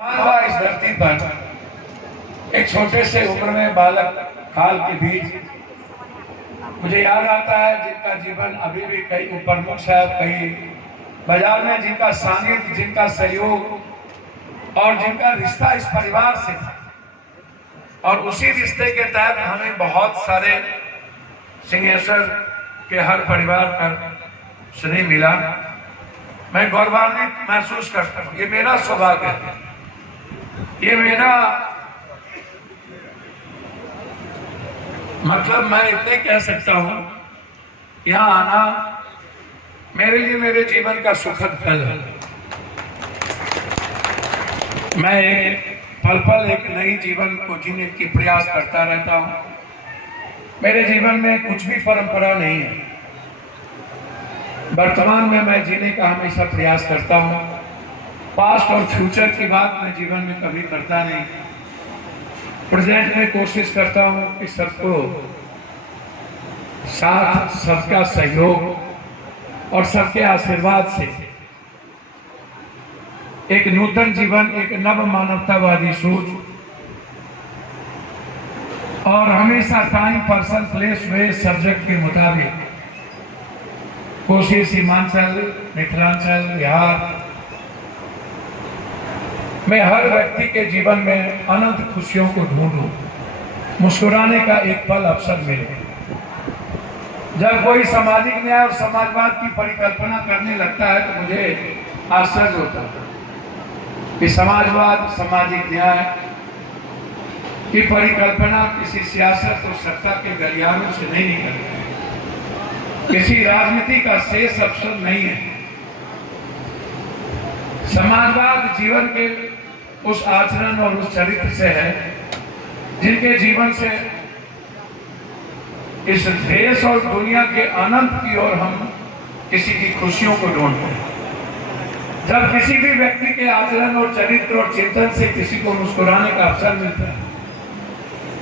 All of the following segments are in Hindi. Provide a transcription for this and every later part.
हुआ इस धरती पर एक छोटे से उम्र में बालक काल के बीच मुझे याद आता है जिनका जीवन अभी भी कहीं ऊपर है, कहीं बाजार में, जिनका सानिध्य, जिनका सहयोग और जिनका रिश्ता इस परिवार से था। और उसी रिश्ते के तहत हमें बहुत सारे सिंहेश्वर के हर परिवार पर स्नेह मिला। मैं गौरवान्वित महसूस करता हूँ। ये मेरा सौभाग्य है, ये मेरा मतलब मैं इतने कह सकता हूं, यहां आना मेरे लिए मेरे जीवन का सुखद पल है। मैं एक पल पल एक नई जीवन को जीने की प्रयास करता रहता हूं। मेरे जीवन में कुछ भी परंपरा नहीं है। वर्तमान में मैं जीने का हमेशा प्रयास करता हूं। पास्ट और फ्यूचर की बात मैं जीवन में कभी करता नहीं। प्रेजेंट में कोशिश करता हूं कि सबको साथ, सबका सहयोग और सबके आशीर्वाद से एक नूतन जीवन, एक नव मानवतावादी सोच और हमेशा टाइम, पर्सन, प्लेस, वे, सब्जेक्ट के मुताबिक कोशिश सीमांचल, मिथिलांचल, बिहार मैं हर व्यक्ति के जीवन में अनंत खुशियों को ढूंढूं, मुस्कुराने का एक पल अवसर मिले। जब कोई सामाजिक न्याय और समाजवाद की परिकल्पना करने लगता है तो मुझे आश्चर्य होता है कि समाजवाद, सामाजिक न्याय की परिकल्पना किसी सियासत और सत्ता के गलियारों से नहीं निकलती है, किसी राजनीति का शेष अवसर नहीं है। समाजवाद जीवन के उस आचरण और उस चरित्र से है जिनके जीवन से इस देश और दुनिया के अनंत की ओर हम किसी की खुशियों को ढूंढते हैं। जब किसी भी व्यक्ति के आचरण और चरित्र और चिंतन से किसी को मुस्कुराने का अवसर मिलता है,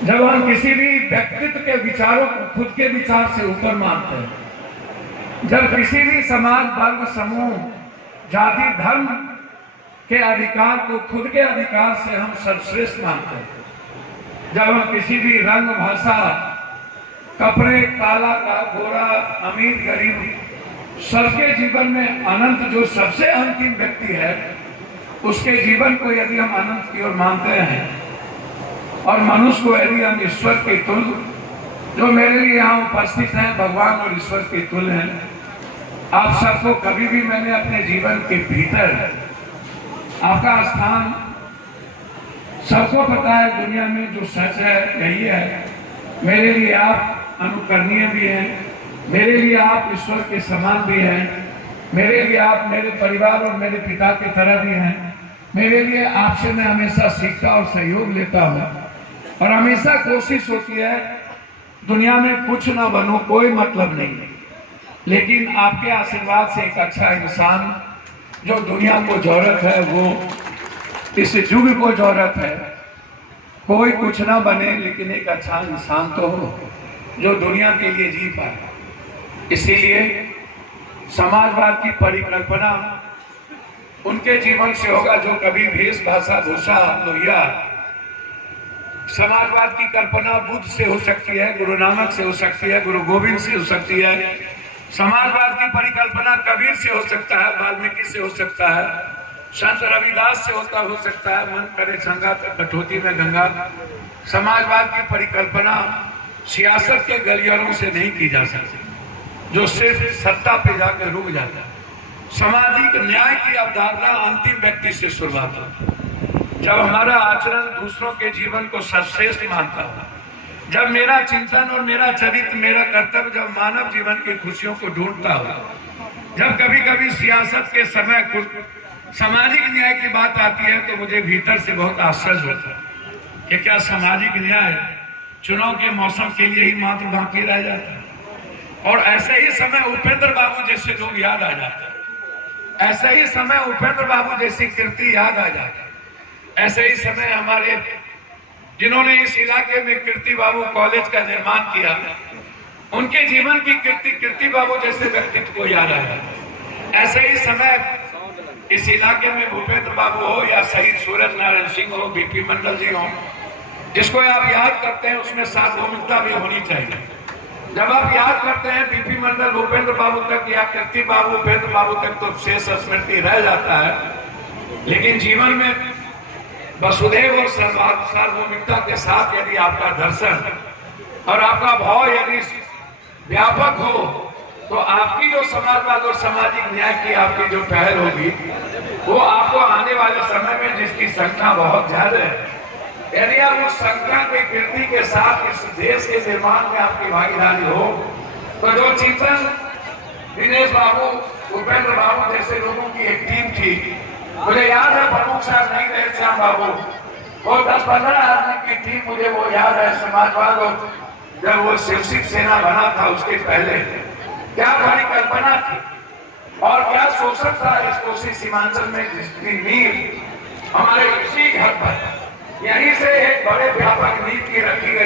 जब हम किसी भी व्यक्तित्व के विचारों को खुद के विचार से ऊपर मानते हैं, जब किसी भी समाज, वर्ग, समूह, जाति, धर्म के अधिकार को खुद के अधिकार से हम सर्वश्रेष्ठ मानते हैं, जब हम किसी भी रंग, भाषा, कपड़े, काला का, गोरा, अमीर, गरीब, सबके जीवन में अनंत जो सबसे अंतिम व्यक्ति है, उसके जीवन को यदि हम अनंत की ओर मानते हैं और मनुष्य को यदि हम ईश्वर के तुल्य, जो मेरे लिए यहाँ उपस्थित हैं, भगवान और ईश्वर के तुल्य हैं, आप सबको कभी भी मैंने अपने जीवन के भीतर आपका स्थान, सबको पता है दुनिया में जो सच है यही है। मेरे लिए आप अनुकरणीय भी हैं, मेरे लिए आप ईश्वर के समान भी हैं, मेरे लिए आप मेरे परिवार और मेरे पिता की तरह भी हैं। मेरे लिए आपसे मैं हमेशा सीखता और सहयोग लेता हूँ और हमेशा कोशिश होती है दुनिया में कुछ ना बनूं, कोई मतलब नहीं, लेकिन आपके आशीर्वाद से एक अच्छा इंसान, जो दुनिया को जरूरत है, वो इस युग को जरूरत है। कोई कुछ ना बने लेकिन एक अच्छा इंसान तो हो जो दुनिया के लिए जी पाए। इसीलिए समाजवाद की परिकल्पना उनके जीवन से होगा जो कभी भेष, भाषा, भूषा, लोहिया। समाजवाद की कल्पना बुद्ध से हो सकती है, गुरु नानक से हो सकती है, गुरु गोविंद से हो सकती है। समाजवाद की परिकल्पना कबीर से हो सकता है, वाल्मीकि से हो सकता है, संत रविदास से हो सकता है, मन करे संगा कठौती में गंगा। समाजवाद की परिकल्पना सियासत के गलियारों से नहीं की जा सकती, जो सिर्फ सत्ता पे जाकर रुक जाता है। सामाजिक न्याय की अवधारणा अंतिम व्यक्ति से शुरुआत होती है, जब हमारा आचरण दूसरों के जीवन को सर्वश्रेष्ठ मानता है, जब मेरा चिंतन और मेरा चरित्र, मेरा कर्तव्य जब मानव जीवन की खुशियों को ढूंढता हो। जब कभी कभी सियासत के समय सामाजिक न्याय की बात आती है तो मुझे भीतर से बहुत आश्चर्य होता है कि क्या सामाजिक न्याय चुनाव के मौसम के लिए ही मात्र बाकी रह जाता है। और ऐसे ही समय उपेंद्र बाबू जैसे लोग याद आ जाते हैं, ऐसे ही समय उपेंद्र बाबू जैसी कीर्ति याद आ जाती है। ऐसे ही समय हमारे जिन्होंने इस इलाके में कीर्ति बाबू कॉलेज का निर्माण किया, उनके जीवन की कीर्ति बाबू जैसे व्यक्तित्व को याद आ जाता है। ऐसे ही समय इस इलाके में भूपेंद्र बाबू हो या शहीद सूरज नारायण सिंह हो, बीपी मंडल जी हो, जिसको आप याद करते हैं उसमें सार्वभौमिकता भी होनी चाहिए। जब आप याद करते हैं बीपी मंडल भूपेंद्र बाबू तक या कीर्ति बाबू भूपेंद्र बाबू तक तो शेष स्मृति रह जाता है, लेकिन जीवन में वसुधैव और सार्वभौमिकता के साथ यदि आपका दर्शन और आपका भाव यदि व्यापक हो तो आपकी जो समाजवाद और सामाजिक न्याय की आपकी जो पहल होगी वो आपको आने वाले समय में, जिसकी संख्या बहुत ज्यादा है, यदि आप उस संख्या की वृद्धि के साथ इस देश के निर्माण में आपकी भागीदारी हो तो जो चिंतन दिनेश बाबू, भूपेंद्र बाबू जैसे लोगों की एक टीम थी, मुझे याद है प्रमुख साहब नहीं रहे श्याम बाबू, वो 10-15 आदमी की टीम, मुझे वो याद है समाजवाद और जब वो शिवसिक सेना बना था उसके पहले क्या परिकल्पना थी और क्या शोषण था इस कोसी सीमांचल में, जिसकी नींव हमारे इसी घर पर यहीं से एक बड़े व्यापक नीति की रखी गई।